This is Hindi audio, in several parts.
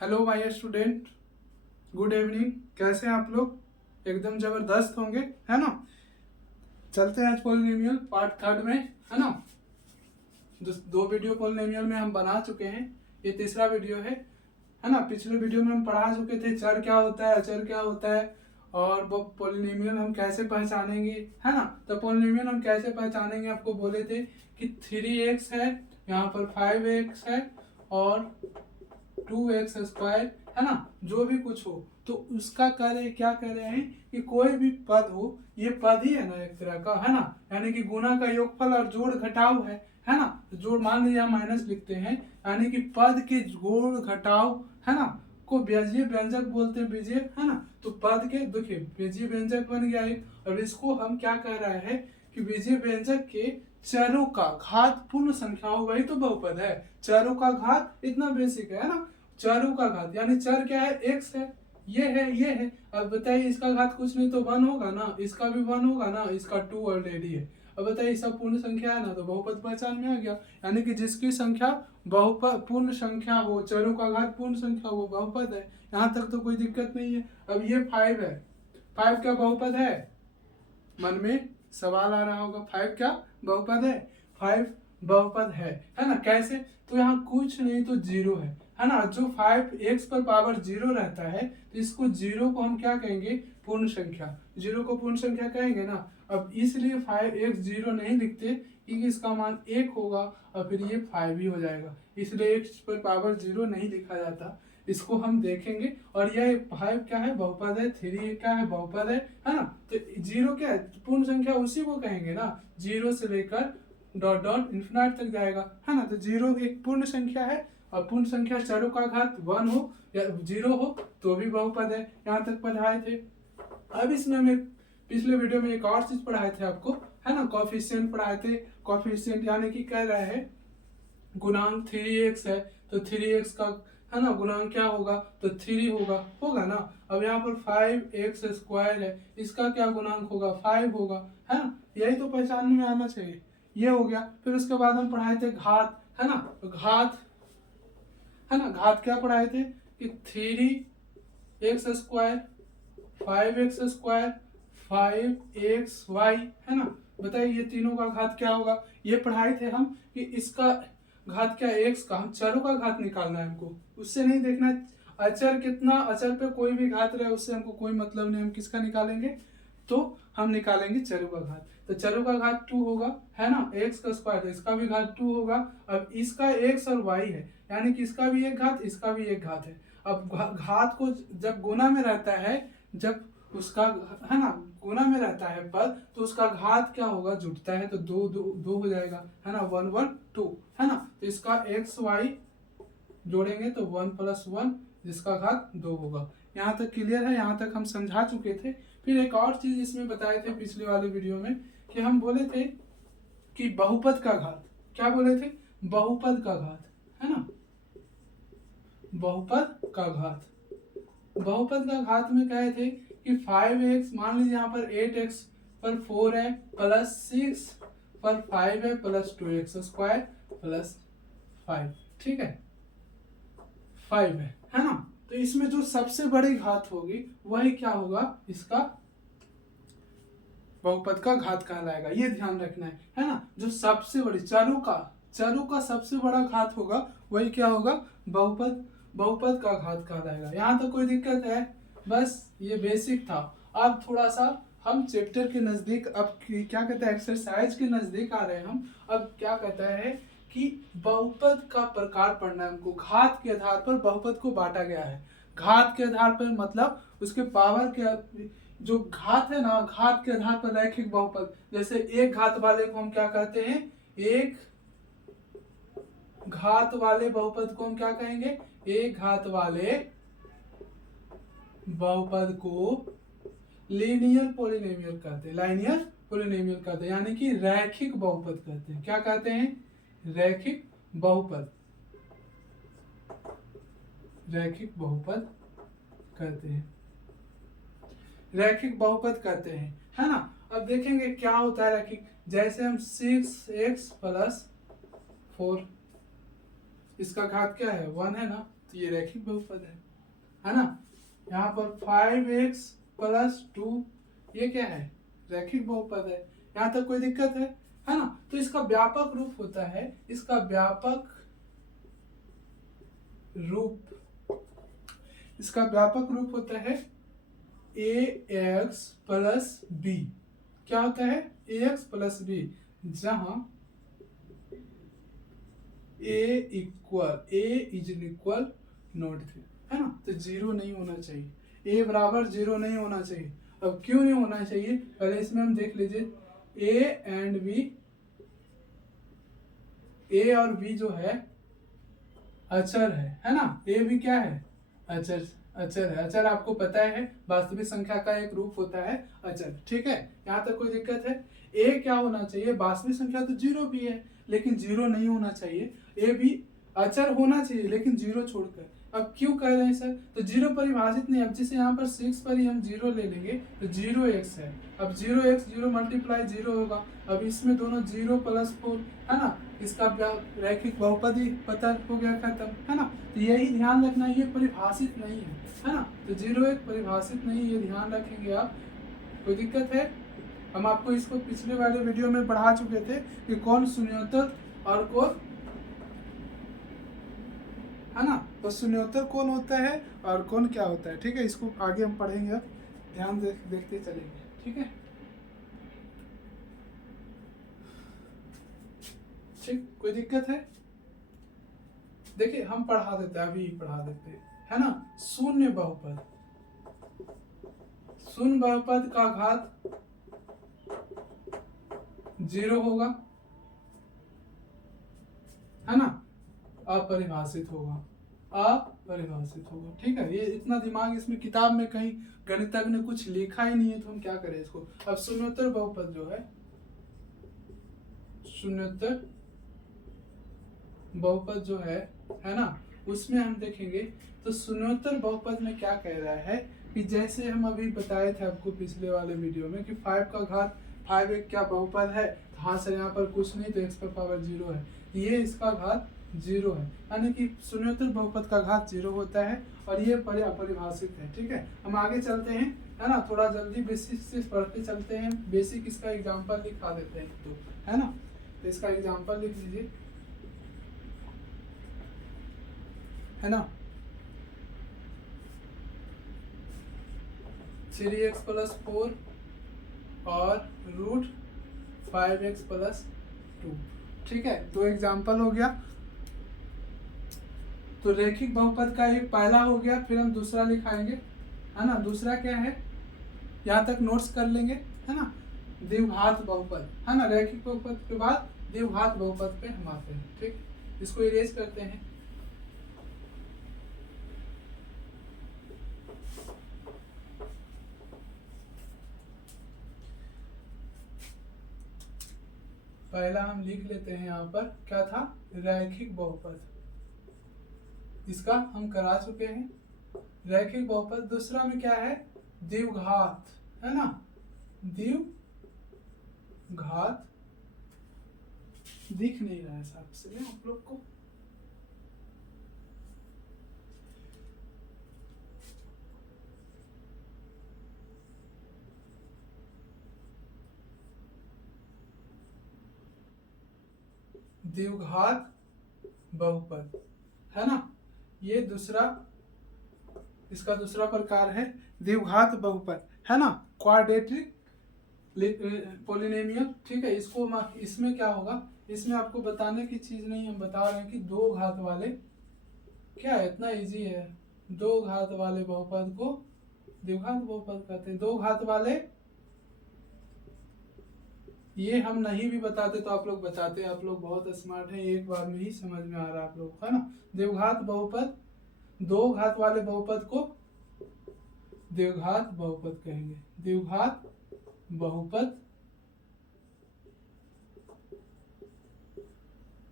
Hello my student, good evening. कैसे हैं आप लोग? एकदम जबरदस्त होंगे, है ना। चलते हैं आज पॉलिनोमियल पार्ट थर्ड में, है ना। दो वीडियो पॉलिनोमियल में हम बना चुके हैं, ये तीसरा वीडियो है ना। पिछले वीडियो में हम पढ़ा चुके थे चर क्या होता है, अचर क्या होता है, और वो पॉलिनोमियल हम कैसे पहचानेंगे, है ना। तो पॉलिनोमियल हम कैसे पहचानेंगे, आपको बोले थे कि 3x है, यहाँ पर 5x है और 2x² है ना। जो भी कुछ हो तो उसका क्या कह रहे हैं कि कोई भी पद हो, ये पद ही है ना एक तरह का, है ना। यानी कि गुना का योगफल और जोड़ घटाव है ना। तो जोड़ मान लीजिए हम माइनस लिखते हैं, यानी कि पद के जोड़ घटाव, है ना, को बीजीय व्यंजक बोलते हैं, बीजीय, है ना। तो पद के देखिए बीजीय व्यंजक बन गया एक, और इसको हम क्या कह रहे हैं कि बीजीय व्यंजक के चरों का घात पूर्ण संख्या हो, वही तो बहुपद है। चरों का घात इतना बेसिक है ना। चरों का घात यानी चर क्या है, एक्स है, ये है, ये है। अब बताइए इसका घात कुछ नहीं तो 1 होगा ना, इसका भी 1 होगा ना, इसका 2 ऑलरेडी है। अब बताइए सब पूर्ण संख्या है ना, तो बहुपद पहचान में आ गया। यानी कि जिसकी संख्या बहुपद पूर्ण संख्या हो, चरों का घात पूर्ण संख्या हो, बहुपद है। यहाँ तक तो कोई दिक्कत नहीं है। अब ये 5 है, 5 क्या बहुपद है? मन में सवाल आ रहा होगा, 5 क्या बहुपद है? 5 बहुपद है ना। कैसे? तो यहाँ कुछ नहीं तो जीरो है ना। जो 5x पर पावर जीरो रहता है तो इसको जीरो को हम क्या कहेंगे, पूर्ण संख्या। जीरो को पूर्ण संख्या कहेंगे ना। अब इसलिए 5x जीरो नहीं लिखते क्योंकि इसका मान 1 होगा और फिर ये 5 ही हो जाएगा, इसलिए x पर पावर जीरो नहीं लिखा जाता। इसको हम देखेंगे। और यह 5 क्या है, बहुपद है। 3 क्या है, बहुपद है ना। तो जीरो क्या है, पूर्ण संख्या उसी को कहेंगे ना, जीरो से लेकर डॉट डॉट इन्फिनाइट तक जाएगा, है ना। तो जीरो एक पूर्ण संख्या है, और पूर्ण संख्या चरों का घात 1 हो या 0 हो तो भी बहुपद है। यहाँ तक पढ़ाए थे। अब इसमें हमें पिछले वीडियो में एक और चीज पढ़ाए थे आपको, है ना, कोफिशिएंट पढ़ाए थे। कोफिशिएंट यानी कि कह रहे हैं गुणांक 3x है तो 3x का, है ना, गुणांक क्या होगा, तो 3 होगा ना। अब यहाँ पर 5x² है, इसका क्या गुणांक होगा, 5 होगा, है ना। यही तो पहचानने में आना चाहिए। ये हो गया। फिर उसके बाद हम पढ़ाए थे घात, है ना। तो घात, है ना, घात क्या पढ़ाए थे कि 3x², 5x², 5xy, है ना। बताइए ये तीनों का घात क्या होगा, ये पढ़ाए थे हम कि इसका घात क्या है, x का। हम चरों का घात निकालना है हमको, उससे नहीं देखना है अचर कितना। अचर पे कोई भी घात रहे उससे हमको कोई मतलब नहीं। हम किसका निकालेंगे, तो हम निकालेंगे चरों का घात। तो चरों का घात 2 होगा, है ना। x का स्क्वायर, इसका भी घात 2 होगा। अब इसका x और y है, यानी कि इसका भी एक घात, इसका भी एक घात है। अब घात को जब गुना में रहता है, जब उसका, है ना, गुना में रहता है पद, तो उसका घात क्या होगा, जुटता है तो दो दो दो हो जाएगा, है ना। 1 1 2, है ना। तो इसका एक्स वाई जोड़ेंगे तो 1 + 1, जिसका घात 2 होगा। यहाँ तक क्लियर है, यहाँ तक हम समझा चुके थे। फिर एक और चीज इसमें बताए थे पिछले वाले वीडियो में कि हम बोले थे कि बहुपद का घात, क्या बोले थे, बहुपद का घात, है ना। बहुपद का घात, बहुपद का घात में कहे थे कि 5x, मान लीजिए यहाँ पर 8x पर 4 है प्लस 6 पर 5 है प्लस 2x² प्लस 5, ठीक है, 5 है ना। तो इसमें जो सबसे बड़ी घात होगी वही क्या होगा, इसका बहुपद का घात कहलाएगा। ये ध्यान रखना है ना। जो सबसे बड़ी चरों का सबसे बड़ा घात होगा वही क्या होगा, बहुपद, बहुपद का घात कहलाएगा। यहाँ तो कोई दिक्कत है, बस ये बेसिक था। अब थोड़ा सा हम चैप्टर के नजदीक, अब क्या कहते हैं, एक्सरसाइज के नजदीक आ रहे हैं हम। अब क्या कहता है कि बहुपद का प्रकार पढ़ना है हमको। घात के आधार पर बहुपद को बांटा गया है। घात के आधार पर मतलब उसके पावर के, जो घात है ना, घात के आधार पर रैखिक बहुपद। जैसे एक घात वाले को हम क्या कहते हैं, एक घात वाले बहुपद को हम क्या कहेंगे, एक घात वाले बहुपद को लीनियर पॉलिनोमियल कहते हैं, लाइनियर पॉलिनोमियल कहते हैं, यानी कि रैखिक बहुपद कहते हैं। क्या कहते हैं, रैखिक बहुपद, रैखिक बहुपद कहते हैं, रैखिक बहुपद कहते हैं, है ना। अब देखेंगे क्या होता है रैखिक। जैसे हम 6x + 4, इसका घात क्या है, 1 है ना, तो ये रैखिक बहुपद है ना। यहाँ पर 5x + 2 ये क्या है, रैखिक बहुपद है। यहाँ तक कोई दिक्कत है ना। तो इसका व्यापक रूप होता है, इसका व्यापक रूप होता है ax + b। क्या होता है, ax + b, जहां a = नोट 3, है ना। तो 0 नहीं होना चाहिए, a बराबर 0 नहीं होना चाहिए। अब क्यों नहीं होना चाहिए, पहले इसमें हम देख लीजिए। a और b जो है अचर है ना। a भी क्या है, अचर है। अचर आपको पता है वास्तविक संख्या का एक रूप होता है अचर, ठीक है। यहाँ तक कोई दिक्कत है। a क्या होना चाहिए, वास्तविक संख्या तो 0 भी है लेकिन 0 नहीं होना चाहिए। a भी अचर होना चाहिए लेकिन 0 छोड़कर। अब क्यों कह रहे हैं सर, तो 0 परिभाषित नहीं। अब जैसे यहाँ पर 6 पर ही हम 0 ले लेंगे तो 0x है। अब 0x 0 × 0 होगा। अब इसमें दोनों 0 + 4 है ना, इसका रैखिक बहुपद ही पता हो गया, खत्म, है ना। तो यही ध्यान रखना, ये परिभाषित नहीं है ना। तो 0x परिभाषित नहीं, ये ध्यान रखेंगे आप। कोई दिक्कत है, हम आपको इसको पिछले वाले वीडियो में पढ़ा चुके थे कि कौन शून्योत्तर और कौन, है ना। तो शून्योत्तर कौन होता है और कौन क्या होता है, ठीक है। इसको आगे हम पढ़ेंगे, ध्यान देखते चलेंगे, ठीक है। ठीक, कोई दिक्कत है। देखिए हम पढ़ा देते हैं, अभी पढ़ा देते हैं, है ना। शून्य बहुपद का घात 0 होगा, है ना। अपरिभाषित होगा, ठीक है। ये इतना दिमाग इसमें किताब में कहीं गणितज्ञ ने कुछ लिखा ही नहीं है, तो हम क्या करें इसको। अब शून्योत्तर बहुपद जो है, शून्योत्तर बहुपद जो है ना, उसमें हम देखेंगे तो शून्योत्तर बहुपद में क्या कह रहा है कि जैसे हम अभी बताए थे आपको पिछले वाले वीडियो में कि 5 का घात 5 एक क्या बहुपद है। हाँ सर, यहाँ पर कुछ नहीं, तो x⁴ 0 है, ये इसका घात 0 है, यानी कि शून्योत्तर बहुपद का घात 0 होता है और ये अपरिभाषित है, ठीक है। हम आगे चलते हैं, है ना। थोड़ा जल्दी बेसिक से पढ़ते चलते हैं। बेसिक इसका एग्जाम्पल लिखा देते हैं तो, है ना। तो इसका एग्जाम्पल लिख लीजिए, है ना। 3x + 4 और √5x + 2, ठीक है। दो एग्जाम्पल हो गया। तो रैखिक बहुपद का एक पहला हो गया, फिर हम दूसरा लिखाएंगे, है ना। दूसरा क्या है, यहाँ तक नोट्स कर लेंगे, है ना। द्विघात बहुपद, है ना। रैखिक बहुपद के बाद द्विघात बहुपद पे हम आते हैं, ठीक। इसको इरेज करते हैं। पहला हम लिख लेते हैं, यहाँ पर क्या था, रैखिक बहुपद, इसका हम करा चुके हैं। रैखिक बहुपद दूसरा में क्या है, द्विघात, है ना। द्विघात दिख नहीं रहा है साहब से आप लोग को, द्विघात बहुपद, है ना। ये दूसरा, इसका दूसरा प्रकार है द्विघात बहुपद, है ना। क्वाड्रेटिक पॉलिनोमियल, ठीक है। इसको इसमें क्या होगा, इसमें आपको बताने की चीज नहीं, हम बता रहे हैं कि दो घात वाले, क्या है, इतना इजी है। दो घात वाले बहुपद को द्विघात बहुपद कहते हैं। दो घात वाले, ये हम नहीं भी बताते तो आप लोग बताते, आप लोग बहुत स्मार्ट हैं, एक बार में ही समझ में आ रहा है आप लोग, है ना। द्विघात बहुपद, दो घात वाले बहुपद को द्विघात बहुपद कहेंगे, द्विघात बहुपद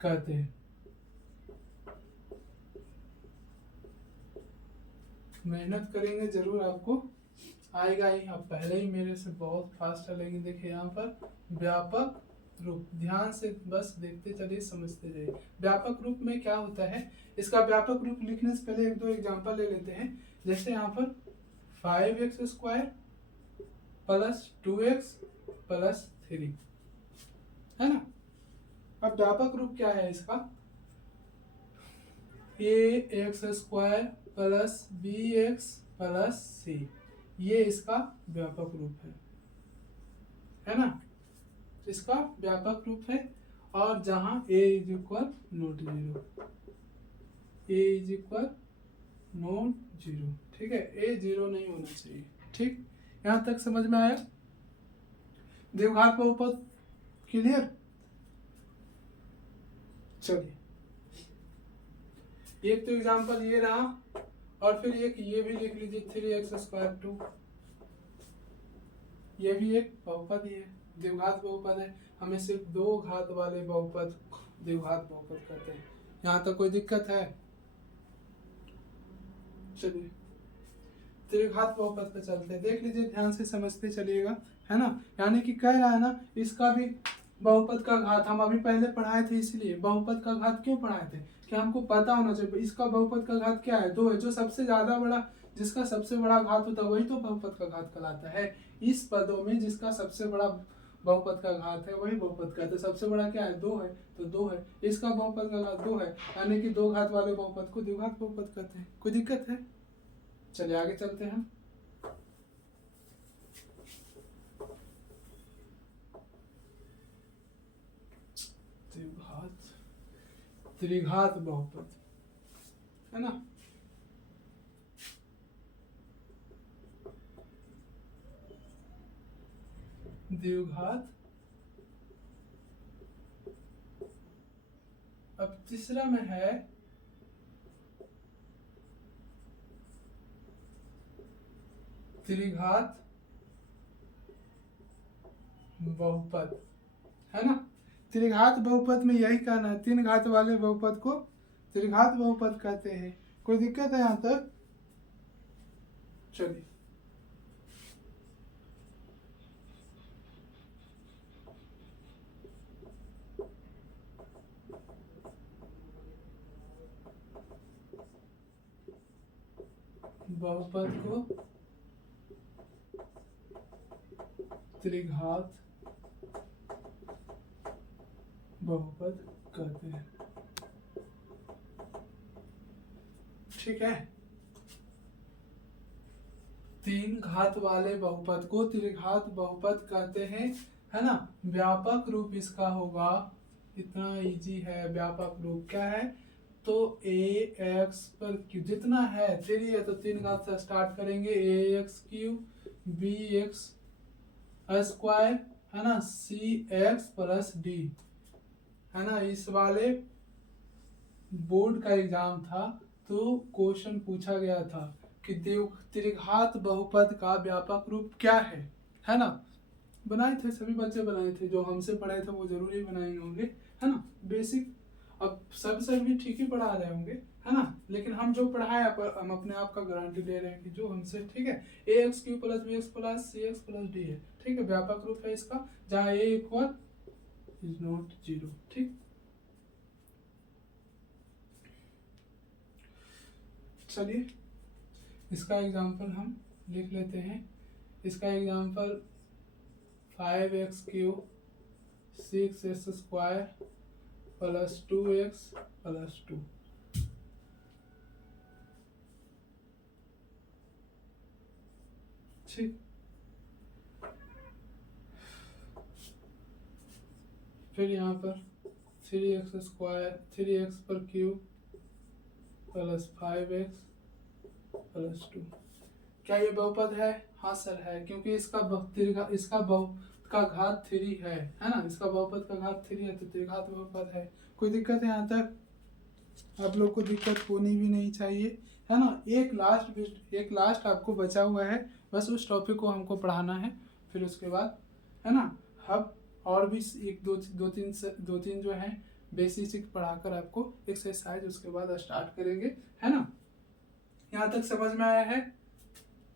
कहते हैं। मेहनत करेंगे जरूर, आपको आएगा ही। आप पहले ही मेरे से बहुत फास्ट है, लेकिन देखिए यहाँ पर व्यापक रूप, ध्यान से बस देखते चलिए, समझते जाइए। व्यापक रूप में क्या होता है, इसका व्यापक रूप लिखने से पहले एक दो एग्जांपल ले लेते हैं। जैसे यहाँ पर 5x² प्लस 2x प्लस 3 है ना। अब व्यापक रूप क्या है इसका, ax² plus bx plus c, ये इसका व्यापक रूप है ना, इसका व्यापक रूप है। और जहां a is equal not zero, a is equal not zero, ठीक है, a जीरो नहीं होना चाहिए। ठीक, यहां तक समझ में आया। द्विघात बहुपद क्लियर। चलिए, एक तो एग्जांपल ये रहा, और फिर एक ये भी लिख लीजिए 3x² 2, ये भी एक बहुपद ही है, द्विघात बहुपद है। हमें सिर्फ दो घात वाले बहुपद द्विघात बहुपद कहते हैं। यहाँ तक कोई दिक्कत है? चलिए त्रिघात बहुपद पे चलते हैं, देख लीजिए, ध्यान से समझते चलिएगा, है ना। यानी कि कह रहा है ना, इसका भी बहुपद का घात हम अभी पहले पढ़ाए थे, इसलिए बहुपद का घात क्यों पढ़ाए थे कि हमको पता होना चाहिए इसका बहुपद का घात क्या है, 2 है। जो सबसे ज्यादा बड़ा, जिसका सबसे बड़ा घात होता है वही तो बहुपद का घात कहलाता है। इस पदों में जिसका सबसे बड़ा बहुपद का घात है वही बहुपद का है। तो सबसे बड़ा क्या है, 2 है, तो 2 है। इसका बहुपद का घात 2 है, यानी कि दो घात वाले बहुपद को द्विघात बहुपद कहते हैं। कोई दिक्कत है? चलिए आगे चलते हैं। त्रिघात बहुपद है ना, द्विघात। अब तीसरा में है त्रिघात बहुपद, है ना। त्रिघात बहुपद में यही कहना है, 3 घात वाले बहुपद को त्रिघात बहुपद कहते हैं। कोई दिक्कत है यहां तक? चलिए, बहुपद को त्रिघात बहुपद कहते हैं, ठीक है। 3 घात वाले बहुपद को त्रिघात बहुपद कहते हैं, है ना। व्यापक रूप इसका होगा, इतना इजी है। व्यापक रूप क्या है, तो ax पर क्यू जितना है 3 है तो 3 घात से स्टार्ट करेंगे, ax³ bx² है ना, cx प्लस d, है ना। इस वाले बोर्ड का एग्जाम था तो क्वेश्चन पूछा गया था कि त्रिघात बहुपद का व्यापक रूप क्या है ना। बनाए थे, सभी बच्चे बनाए थे, जो हमसे पढ़े थे वो जरूर ही बनाए होंगे, है ना। बेसिक अब सब सर भी ठीक ही पढ़ा रहे होंगे, है ना। लेकिन हम जो पढ़ाए हम अपने आप का गारंटी ले रहे हैं कि जो हमसे, ठीक है, ax³ plus bx plus cx plus d है, ठीक है। व्यापक रूप है इसका, जहाँ a equal is not zero, ठीक। चलिए इसका एग्जांपल हम लिख लेते हैं। इसका example 5x³ 6x² plus 2x plus 2, ठीक। फिर यहाँ पर 3x पर क्यूब प्लस 5x प्लस 2, क्या ये बहुपद है? हाँ सर है, क्योंकि इसका बहु का घात 3 है ना। इसका बहुपद का घात 3 है तो त्रिघात बहुपद है। कोई दिक्कत है यहाँ तक? आप लोग को दिक्कत होनी भी नहीं चाहिए, है ना। एक लास्ट आपको बचा हुआ है, बस उस टॉपिक को हमको पढ़ाना है। फिर उसके बाद, है ना, हम और भी एक दो तीन जो है बेसिक पढ़ाकर आपको एक्सरसाइज उसके बाद स्टार्ट करेंगे, है ना। यहाँ तक समझ में आया है?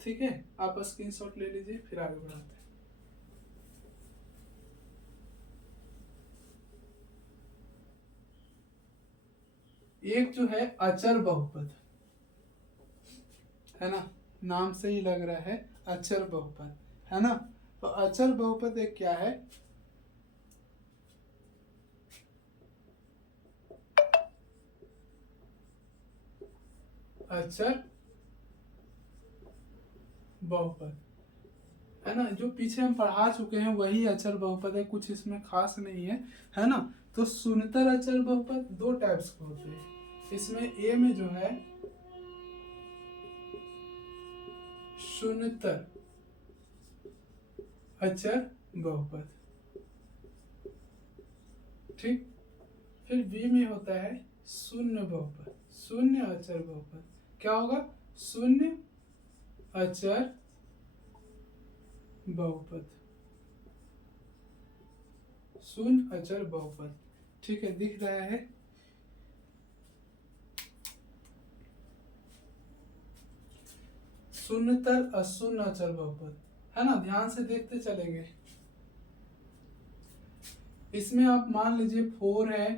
ठीक है, आप स्क्रीनशॉट ले लीजिए, फिर आगे बढ़ाते हैं। एक जो है अचर बहुपद, है ना, नाम से ही लग रहा है अचर बहुपद, है ना। तो अचर बहुपद एक क्या है, अचर बहुपद, है ना। जो पीछे हम पढ़ा चुके हैं वही अचर बहुपद है, कुछ इसमें खास नहीं है ना। तो शून्यतर अचर बहुपद दो टाइप्स के होते हैं। इसमें ए में जो है शून्यतर अचर बहुपद, ठीक। फिर बी में होता है शून्य बहुपद, शून्य अचर बहुपद। क्या होगा, शून्य अचर बहुपद, शून्य अचर बहुपद, ठीक है, दिख रहा है। शून्यतर अशून्य अचर बहुपद, है ना, ध्यान से देखते चलेंगे। इसमें आप मान लीजिए 4 है,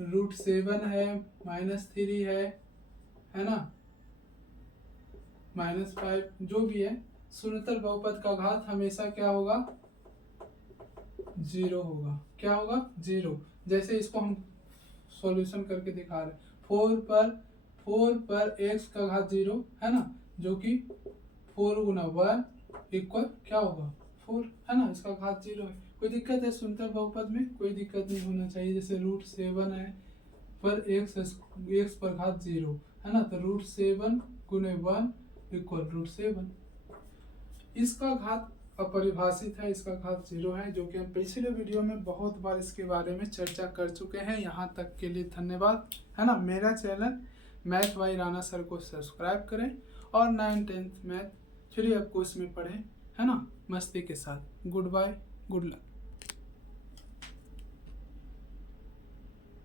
√7 है, -3 है ना, -5 जो भी है, शून्यतर बहुपद का घात हमेशा क्या होगा, 0 होगा। क्या होगा, 0। जैसे इसको हम सॉल्यूशन करके दिखा रहे हैं, 4 पर x का घात 0, है ना, जो कि 4 गुना 1 इक्वल क्या होगा, 4, है ना, इसका घात 0 है। कोई दिक्कत है शून्यतर बहुपद में, कोई दिक्कत नहीं होना चाहिए। जैसे √7 है पर x पर घात 0, है ना, तो √7 गुने 1 इक्वल √7। इसका घात अपरिभाषित है, इसका घात 0 है, जो कि हम पिछले वीडियो में बहुत बार इसके बारे में चर्चा कर चुके हैं। यहाँ तक के लिए धन्यवाद, है ना। मेरा channel math by Rana sir को सब्सक्राइब करें और 9th-10th math free of course में पढ़ें, है ना, मस्ती के साथ। Goodbye, good luck.